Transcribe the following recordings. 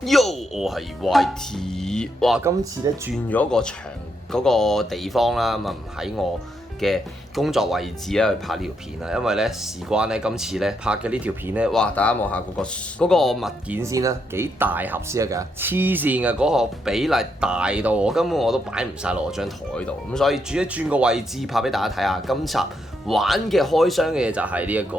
Yo，我係 YT，哇！今次咧轉咗個場嗰個地方啦，咁啊唔喺我嘅工作位置咧去拍呢條片啦，因為咧事關咧今次咧拍嘅呢條片咧，哇！大家望下嗰個物件先啦，幾大盒先得㗎，黐線嘅嗰個比例大到我根本我都擺唔晒落我張台度，咁所以轉一轉個位置拍俾大家睇下。今集玩嘅開箱嘅嘢就係呢一個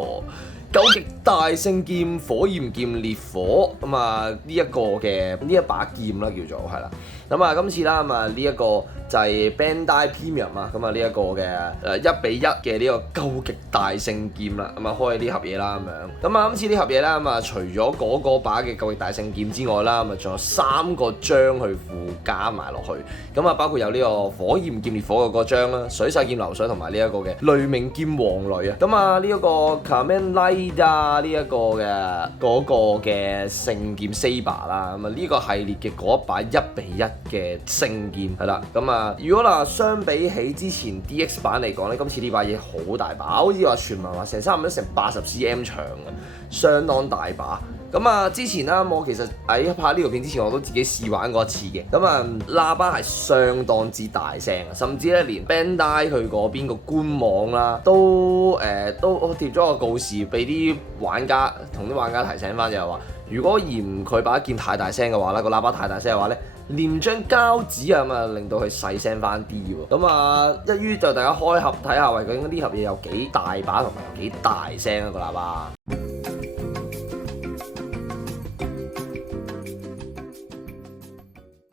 究極大聖劍火焰劍烈火咁啊！呢一個嘅呢一把劍啦，叫做係啦。咁啊，今次啦咁啊，呢一個就係 Bandai Premium 啊，咁啊呢一個嘅1:1嘅呢個究極大聖劍啦，咁啊開呢盒嘢啦咁樣。咁啊今次呢盒嘢啦，咁啊除咗嗰把嘅究極大聖劍之外啦，咁啊仲有3個章去附加埋落去。咁啊包括有呢個火焰劍烈火嘅嗰章啦，水勢劍流水同埋呢一個嘅雷鳴劍黃雷啊。咁啊呢一個 Kamen Rider 呢一個嘅嗰個嘅聖劍 Saber 啦，咁啊呢個系列嘅嗰一把1:1嘅聖劍係啦。咁啊如果嗱相比起之前 DX 版嚟講咧，今次呢把嘢好大把，好似話傳聞話差唔多成80 cm 長嘅，相當大把。咁啊，之前啦，我其實喺拍呢條片之前，我都自己試玩過一次嘅。咁啊，喇叭係相當之大聲，甚至咧連 Bandai 佢嗰邊個官網啦，都我貼咗個告示俾啲玩家，同啲玩家提醒翻，就係話，如果嫌佢把劍太大聲嘅話咧，個喇叭太大聲嘅話咧，黏張膠紙啊，咁啊令到佢細聲翻啲喎。咁啊，一於就大家開盒睇下，喂，究竟呢盒嘢有幾大把同埋有幾大聲啊個喇叭。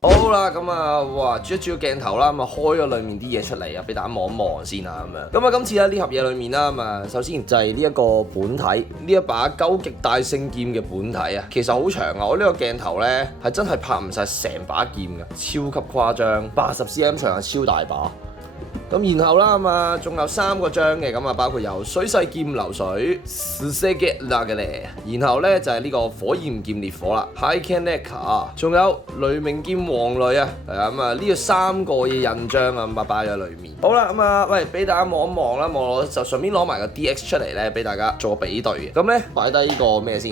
好啦，咁啊，哇，轉一轉個鏡頭啦，咁啊開咗裡面啲嘢出嚟啊，俾大家望一望先啊，咁樣。咁啊，今次咧呢盒嘢裡面啦，咁啊，首先就係呢一個本體，呢一把究極大聖劍嘅本體啊，其實好長啊，我呢個鏡頭咧係真係拍唔晒成把劍嘅，超級誇張，80 cm 長啊，超大把。咁然後啦嘛，仲有3個章嘅，咁啊包括有水勢劍流水 Suiseki Nagare， 然後咧就係呢個火焰劍烈火啦 Heikeneka， 仲有雷鳴劍黃雷啊，係啊咁啊呢個3個嘅印章啊，咁啊擺喺裏面。好啦，咁啊喂，俾大家望一望啦，我就順便攞埋個 DX 出嚟咧，俾大家做個比對嘅。咁咧擺低呢個咩先？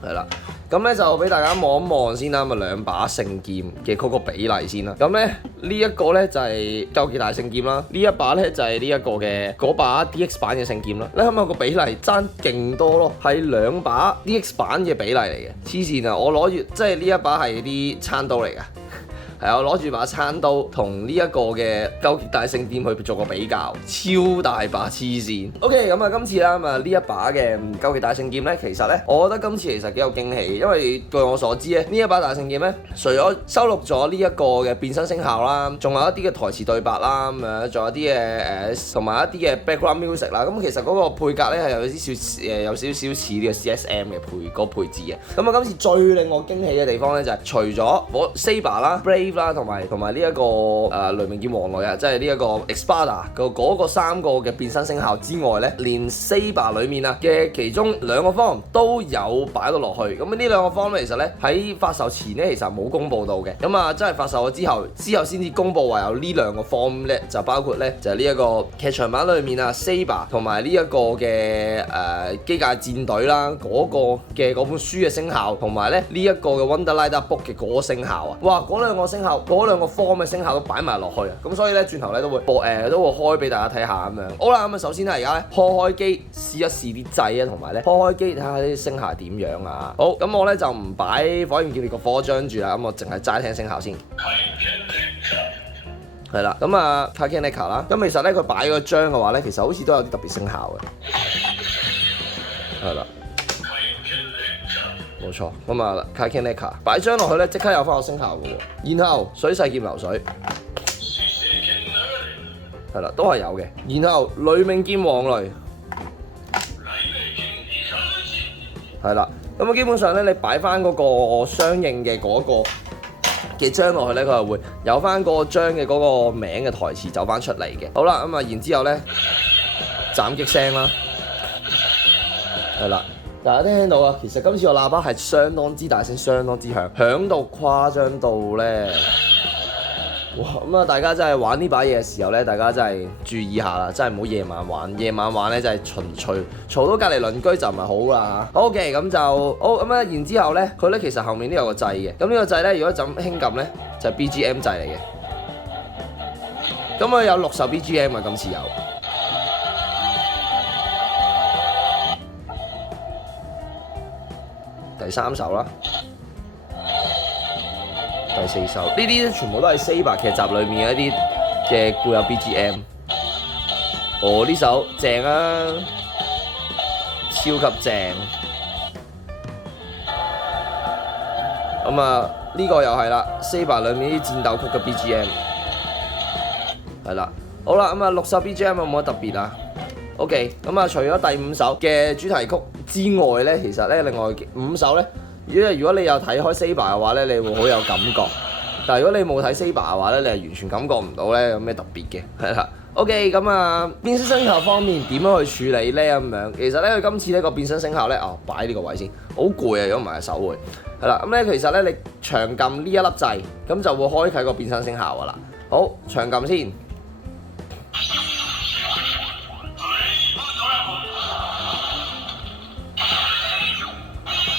係啦。咁咧就俾大家望一望先啦，咁啊兩把聖劍嘅嗰個比例先啦。咁咧呢一個咧就係究極大聖劍啦，呢一把咧就係呢一個嘅嗰把 DX 版嘅聖劍啦。你睇下個比例爭勁多咯，係2把 DX 版嘅比例嚟嘅。黐線啊！我攞住即係呢一把係啲餐刀嚟㗎。係我攞住把餐刀同呢一個嘅究極大聖劍去做個比較，超大把黐線。OK，咁啊今次啦，咁啊呢一把嘅究極大聖劍咧，其實咧，我覺得今次其實幾有驚喜，因為據我所知咧，呢一把大聖劍咧，除咗收錄咗呢一個嘅變身聲效啦，仲有一啲嘅台詞對白啦，咁樣仲有啲嘅同埋一啲嘅 background music 啦，咁其實嗰個配格咧係有少少似呢個 CSM 嘅配置嘅。咁啊今次最令我驚喜嘅地方咧，就係除咗 Saber 啦、Brave啦，同埋呢一個雷鳴劍黃雷啊，即係呢一個 Espada 嗰個3個嘅變身聲效之外咧，連 Saber 裡面啊嘅其中2個 form 都有擺到落去。咁呢2個 form 咧，其實咧喺發售前咧，其實冇公佈到嘅。咁啊，真係發售咗之後先至公佈話有呢2個 form 咧，就包括咧就係呢一個劇場版裡面啊 Saber 同埋呢一個嘅機械戰隊啦嗰個嘅嗰本書嘅聲效，同埋咧呢一個嘅 Wonderlight Book 嘅嗰個聲效啊，哇！嗰2個聲效，嗰2個 form 嘅聲效都擺埋落去啊，咁所以咧轉頭咧都會開俾大家睇下咁樣。好啦，咁啊首先咧而家咧開機試一試啲掣啊，同埋咧開機睇下啲聲效點樣啊。好，咁我咧就唔擺火焰劍烈個火章住啦，咁我淨係齋聽聲效先。係啦，咁啊 Heikeneka 啦，咁其實咧佢擺個章嘅話咧，其實好似都有啲特別聲效嘅。係啦。冇錯，咁啊 Heikeneka 擺張落去咧，即刻有翻個聲效嘅喎。然後水勢劍流水，係啦，都係有嘅。然後雷鳴劍黃雷，係啦。咁啊，基本上咧，你擺翻嗰個相應嘅嗰個嘅章落去咧，佢係會有翻個章嘅嗰個名嘅台詞走翻出嚟嘅。好啦，咁啊，然之後咧，斬擊聲啦，係啦。大家聽到啊，其實今次個喇叭係相當之大聲，相當之響，響到誇張到咧，哇！咁啊，大家真係玩呢把嘢嘅時候咧，大家真係注意下啦，真係唔好夜晚玩。夜晚玩咧真係嘈到隔離鄰居就唔係好啦。OK，咁就好咁啊。然之後咧，佢咧其實後面都有個掣嘅。咁呢個掣咧，如果就咁輕撳咧，就係 BGM 掣嚟嘅。咁啊有60 BGM 啊，今次有。第3首啦。第4首，呢啲全部都係 Saber 劇集裏面一啲嘅固有 BGM。哦，呢首正啊，超級正。咁啊，呢個又係啦 ，Saber 裏面啲戰鬥曲嘅 BGM。係啦，好啦，咁啊60 BGM 有冇乜特別啊 ？OK， 咁啊除咗第5首嘅主題曲之外咧，其實咧另外5首咧。如果你有睇開 Saber 嘅話咧，你會好有感覺。但係如果你冇睇 Saber 嘅話咧，你係完全感覺唔到咧有咩特別嘅，係啦。OK， 咁啊變身聲效方面點樣去處理咧咁樣？其實咧佢今次呢個變身聲效咧，擺呢個位先，好攰啊！如果唔係手會係啦。咁咧其實咧你長撳呢一粒掣，咁就會開啟個變身聲效噶啦。好，長撳先。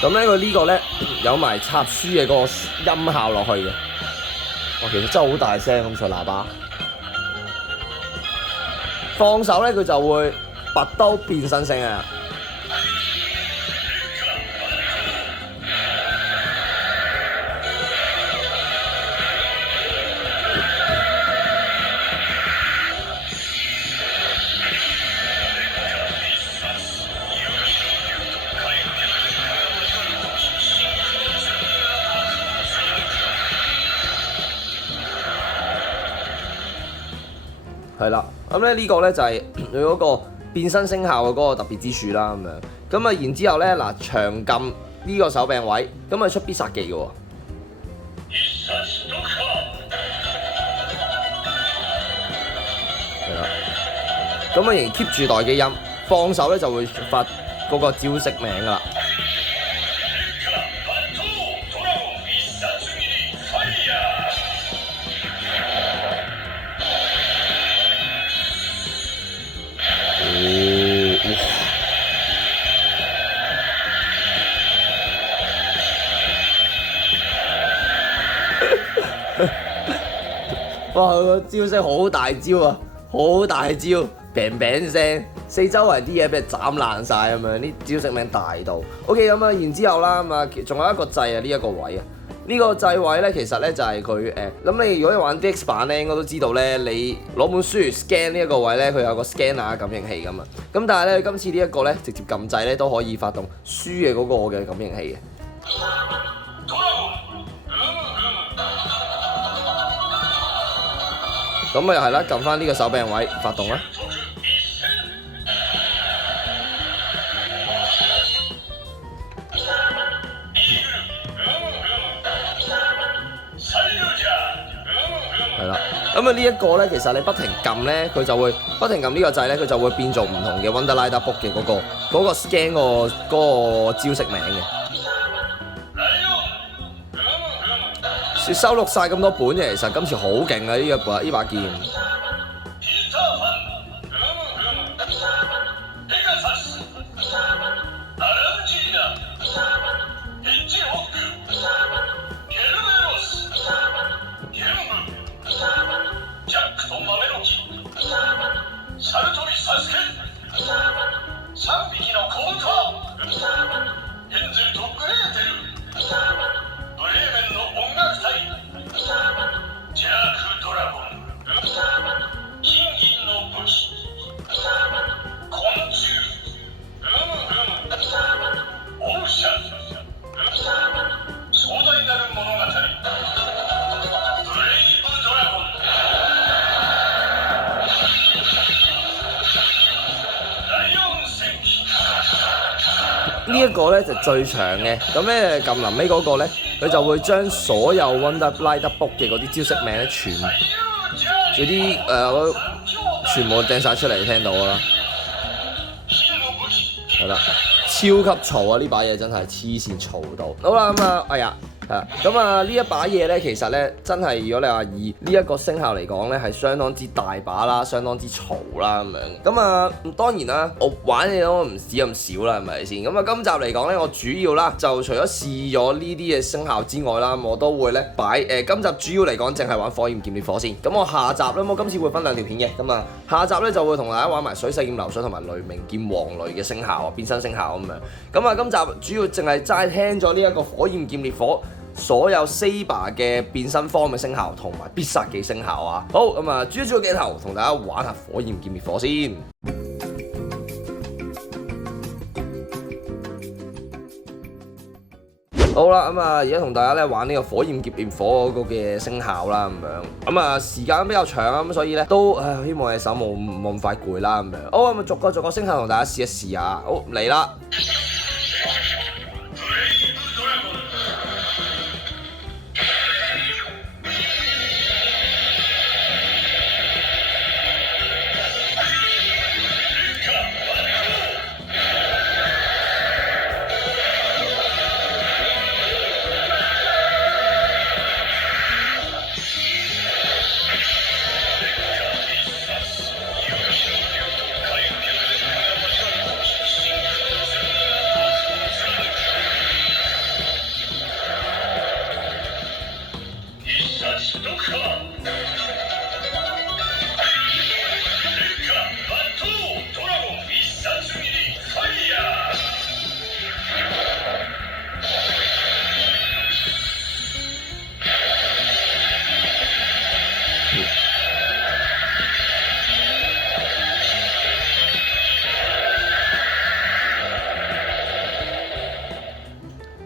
咁咧佢呢個咧有埋插書嘅嗰個音效落去嘅，其實真係好大聲咁上喇叭。放手咧佢就會拔刀變身聲啊！係啦，咁咧呢個咧就係佢嗰個變身聲效嘅嗰個特別之處啦，咁樣。咁啊，然之後咧嗱，長撳呢個手柄位，咁啊出必殺技嘅喎。係啦，咁啊仍然 keep 住待機音，放手咧就會發嗰個招式名㗎啦。哇！佢個招式好大招啊，好大招，砰砰聲，四周圍啲嘢俾人斬爛晒咁樣，啲招式名大到。OK 咁啊，然之後啦咁啊，仲有一個掣啊，呢一個位啊，呢個掣位咧其實咧就係佢咁你如果你玩 DX 版咧，應該都知道咧，你攞本書 scan 呢一個位咧，佢有個 scanner 感應器噶嘛。咁但係咧，今次呢一個咧，直接撳掣咧都可以發動書嘅嗰個嘅感應器嘅。咁咪又係啦，撳翻呢個手柄位發動啦。係啦，咁啊呢一個咧，其實你不停撳咧，佢就會不停撳呢個掣咧，佢就會變做唔同嘅 Wonderlight Book 嘅嗰個 scan 嗰個招式名嘅。收錄晒咁多本嘅，其實今次好勁啊！呢把劍。呢一個咧就最長嘅，咁咧撳臨尾嗰個咧，佢就會將所有 Wonderlight Book 嘅嗰啲招式名咧全部掟晒出嚟，你聽到啦。係啦，超級嘈啊！呢把嘢真係黐線嘈到。好啦，咁啊，哎呀，咁啊呢一把嘢咧，其實咧真係如果你話以呢一個聲效嚟講咧，係相當之大把啦，相當之嘈啦咁樣。咁啊當然啦，我玩嘢都唔止咁少啦，係咪先？咁啊今集嚟講咧，我主要啦就除咗試咗呢啲嘅聲效之外啦，我都會咧擺今集主要嚟講淨係玩火焰劍烈火先。咁我下集咧，我今次會分2條片嘅。咁啊下集咧就會同大家玩埋水勢劍流水同埋雷鳴劍黃雷嘅聲效啊，變身聲效咁樣。咁啊今集主要淨係齋聽咗呢一個火焰劍烈火所有 Saber 嘅變身方嘅聲效同埋必殺技聲效啊。好，咁啊轉一轉個鏡頭同大家玩下火焰劍烈火先。好啦，咁啊而家同大家咧玩呢個火焰劍烈火嗰個嘅聲效啦，咁樣。咁啊時間比較長啊，咁所以咧都希望你手冇咁快攰啦，咁樣。好，咁啊逐個聲效同大家試一試啊。好，嚟啦！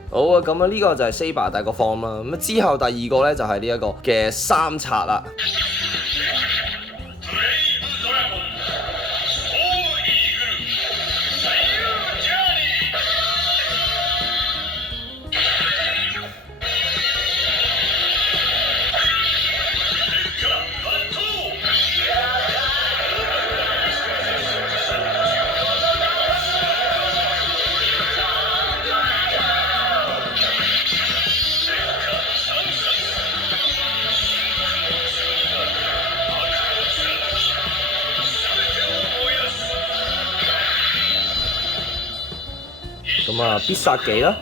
好啊，咁啊呢個就係 Saber 第一個 form 啦，咁之後第二個咧就係呢一個嘅三刷啦。咁啊必殺技啦。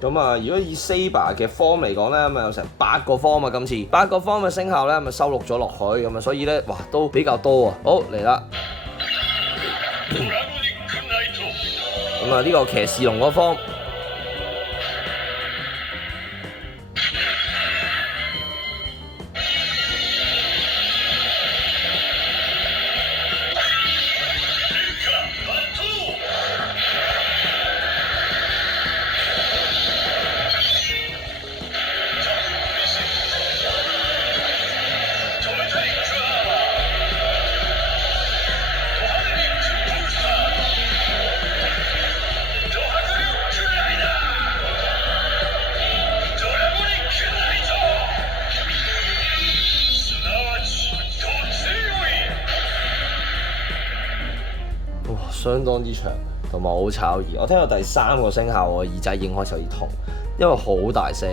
咁啊，如果以 Saber 嘅 form 嚟講咧，咁啊有成8個 form 啊，今次8個 form 嘅聲效咧，咪收錄咗落去，咁啊，所以咧，哇，都比較多啊。好，嚟啦。咁啊，呢個騎士龍嗰 form。相當之長，同埋好吵耳。我聽到第3個聲效，我耳仔已經開始有啲痛，因為好大聲。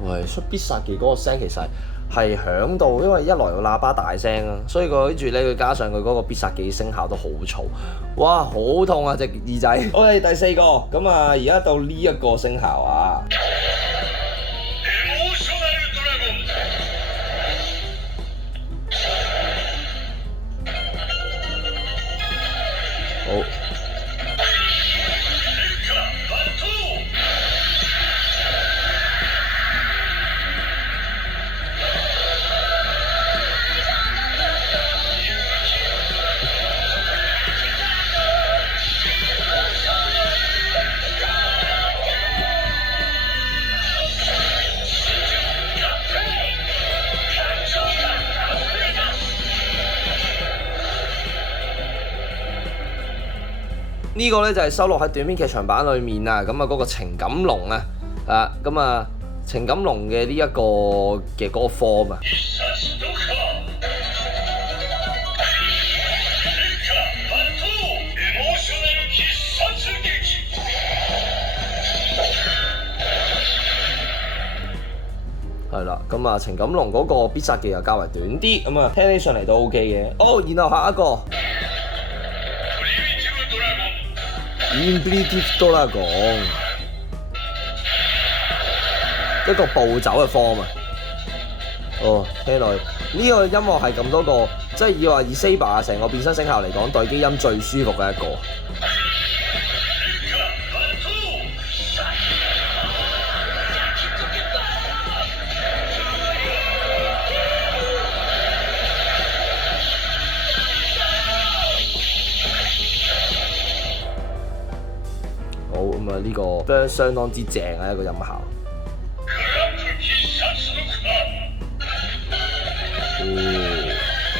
喂，出必殺技嗰個聲其實係響到，因為一來個喇叭大聲啊，所以跟住咧佢加上佢嗰個必殺技聲效都好嘈，哇，好痛啊隻耳仔。我哋第4個，咁啊而家到呢一個聲效啊。好。呢個咧就係收錄喺短篇劇場版裏面啊，咁啊嗰個情感龍啊，咁啊情感龍嘅呢一個嘅嗰個 form 啊。係啦，咁啊情感龍嗰個必殺技又較為短啲，咁啊聽起上嚟都 OK 嘅。哦，然後下一個 Primitive Dragon， 一個暴走嘅 form 啊。哦，聽落呢個音樂係咁多個，即係要話以 Saber 成個變身聲效嚟講，對機音最舒服嘅一個。好，咁啊呢個都相當之正嘅一個音效。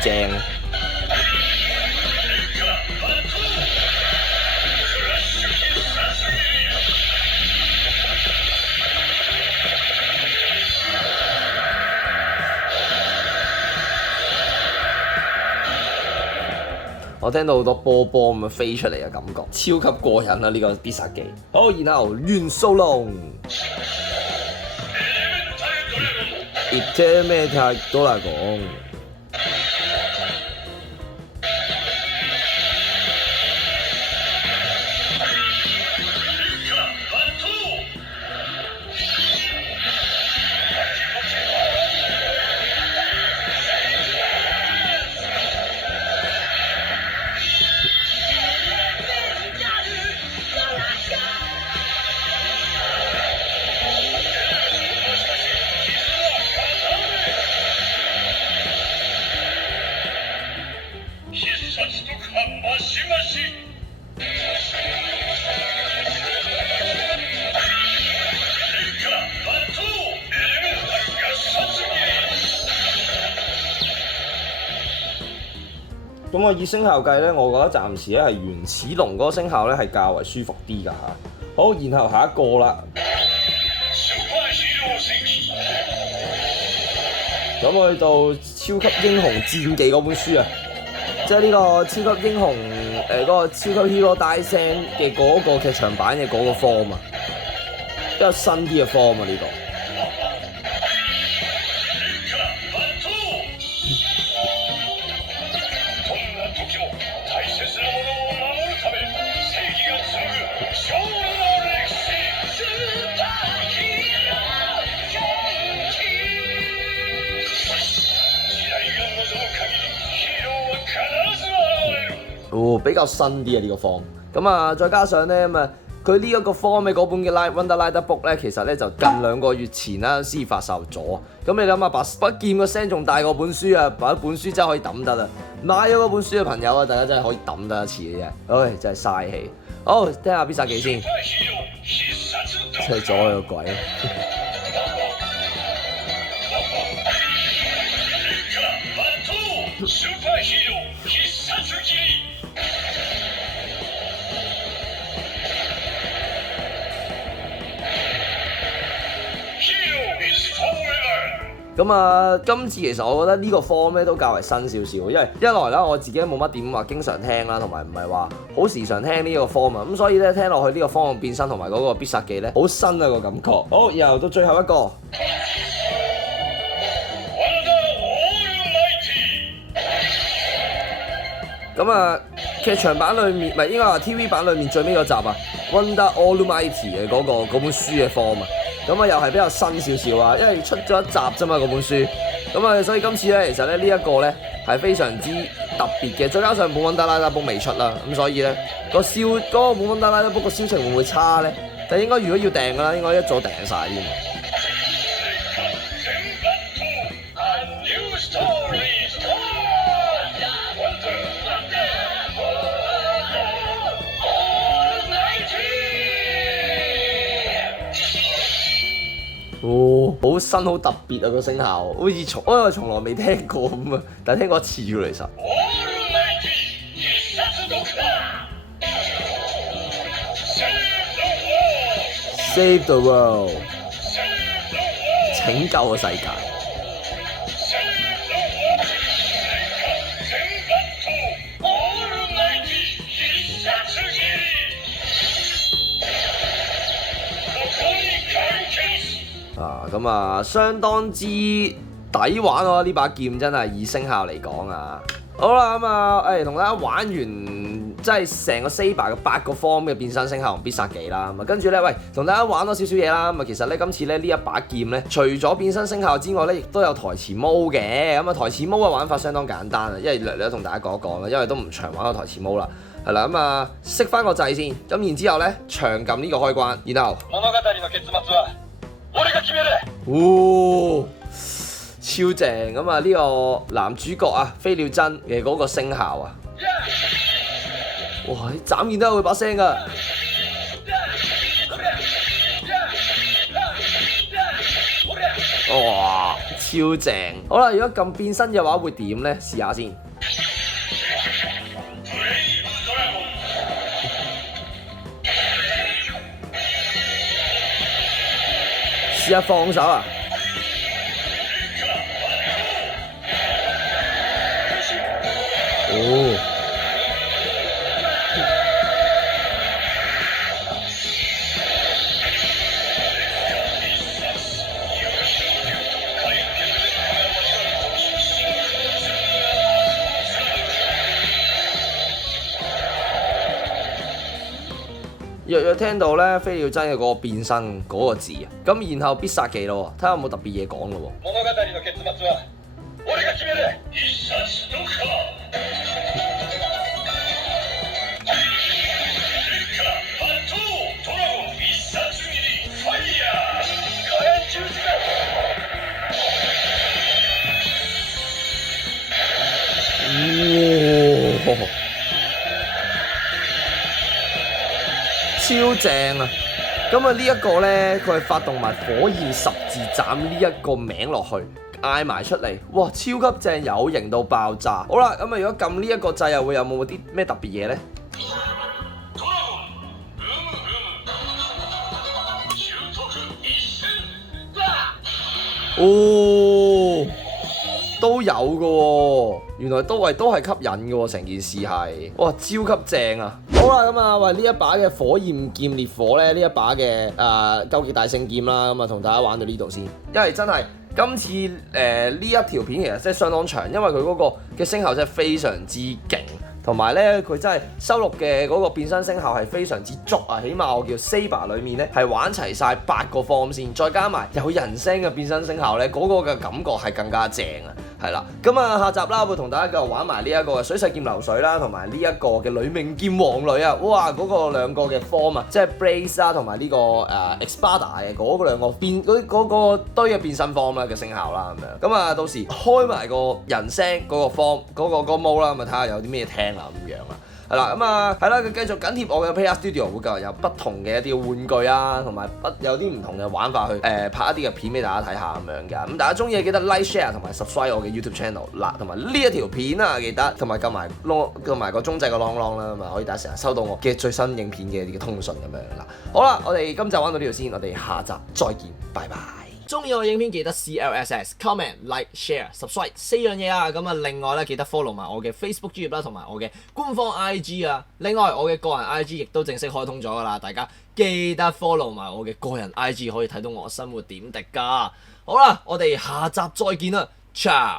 正。我聽到好多波波咁樣飛出嚟嘅感覺，超級過癮啊！呢個必殺技。好，然後元素龍 Ultimate Dragon。咁我以聲效計咧，我覺得暫時咧係原始龍嗰個聲效咧係較為舒服啲㗎嚇。好，然後下一個啦。咁去到超級英雄戰記嗰本書啊，即係呢個超級英雄嗰個超級 Hero Daisen嘅嗰個劇場版嘅嗰個 form 啊，比較新啲嘅 form 啊呢個。哦，比較新啲啊呢個 form， 咁啊再加上咧咁啊，佢呢一個 form 嘅嗰本嘅 Wonderlight Book 咧，其實咧就近2個月前啦先發售咗。咁你諗下，把筆劍個聲仲大過本書啊，把本書真係可以抌得啦。買咗嗰本書嘅朋友啊，大家真係可以抌得一次嘅啫。唉，真係嘥氣。好，聽下必殺技先，真係阻佢個鬼啊！咁啊，今次其實我覺得呢個 form 咧都較為新少少，因為一來啦，我自己冇乜點話經常聽啦，同埋唔係話好時常聽呢個 form 啊，咁所以咧聽落去呢個 form 變身同埋嗰個必殺技咧好新啊個感覺。好，然後到最後一個。咁啊，劇場版裏面唔係應該話 TV 版裏面最尾嗰集啊，Wonder Almighty 嘅嗰本書嘅 form 啊。咁啊，又係比較新少少啊，因為出咗一集啫嘛嗰本書，咁啊，所以今次咧，其實咧呢一個咧係非常之特別嘅，再加上本 Wonderlight Book未出啦，咁所以咧個本 Wonderlight Book 個銷情會唔會差咧？但應該如果要訂㗎啦，應該一早訂晒添。哦，好新好特別啊個聲效，好似我從來未聽過咁啊，但係聽過一次喎其實。Save the world， 拯救個世界。咁啊，相當之抵玩喎！呢把劍真係以聲效嚟講啊。好啦，咁啊，同大家玩完即係成個 Saber 嘅8個 form 嘅變身聲效同必殺技啦。咁啊，跟住咧，同大家玩多少少嘢啦。咁啊，其實咧今次咧呢一把劍咧，除咗變身聲效之外咧，亦都有台詞毛嘅。咁啊，台詞毛嘅玩法相當簡單啊，因為略略同大家講一講啦，因為都唔長玩個台詞毛啦。係啦，咁啊，熄翻個掣先，咁然之後咧長撳呢個開關，然後。超正咁啊！呢個男主角啊，飛鳥真嘅嗰個聲效啊，哇！你斬劍都有佢把聲噶，哇！超正。好啦，如果撳變身嘅話會點呢？試下先。試下放手啊！哦，若若聽到咧飛鳥真嘅嗰個變身嗰個字啊，咁然後必殺技咯，睇下有冇特別嘢講咯喎。哇！超正啊！咁啊呢一個呢，佢係發動埋火焰十字斬呢一個名落去，嗌埋出嚟，哇！超級正，有型到爆炸。好啦，咁啊如果撳呢一個掣，又會有冇啲咩特別嘢呢？哦，都有嘅喎，原來都係吸引嘅喎，成件事係，哇，超級正啊！好啦，咁啊，喂，呢一把嘅火焰劍烈火咧，呢一把嘅究極大聖劍啦，咁啊同大家玩到呢度先，因為真係今次呢一條片其實真係相當長，因為佢嗰個嘅聲效真係非常之勁。同埋咧，佢真係收錄嘅嗰個變身聲效係非常之足啊！起碼我叫 Saber 裏面咧係玩齊晒8個 form 先，再加埋有人聲嘅變身聲效咧，嗰個嘅感覺係更加正啊！係啦，咁啊下集啦，我會同大家繼續玩埋呢一個水勢劍流水啦，同埋呢一個嘅女命劍王女啊！哇，嗰個兩個嘅 form 啊，即係 Blaze 啦，同埋呢個Espada 嘅嗰兩個變嗰個堆嘅變身 form 啦嘅聲效啦咁樣。咁啊到時開埋個人聲嗰個 form 嗰個 mode 啦，咁啊睇下有啲咩聽。咁樣啦，係啦，咁啊，係啦，佢繼續緊貼我嘅 Play Studio 會繼續有不同嘅一啲玩具啊，同埋有啲唔同嘅玩法去拍一啲嘅片俾大家睇下咁樣嘅。咁大家中意記得 Like Share 同埋 Subscribe 我嘅 YouTube Channel 嗱，同埋呢一條片啊記得同埋撳埋個鐘仔個啷啷啦，咁啊可以大家成日收到我嘅最新影片嘅啲通訊咁樣啦。好啦，我哋今集玩到呢度先，我哋下集再見，拜拜。中意我嘅影片記得 CLSS comment like share subscribe 4樣嘢啊！咁啊，另外咧記得 follow 埋我嘅 Facebook 專頁啦，同埋我嘅官方 IG 啊。另外我嘅個人 IG 亦都正式開通咗噶啦，大家記得 follow 埋我嘅個人 IG 可以睇到我生活點滴噶。好啦，我哋下集再見啦，ciao。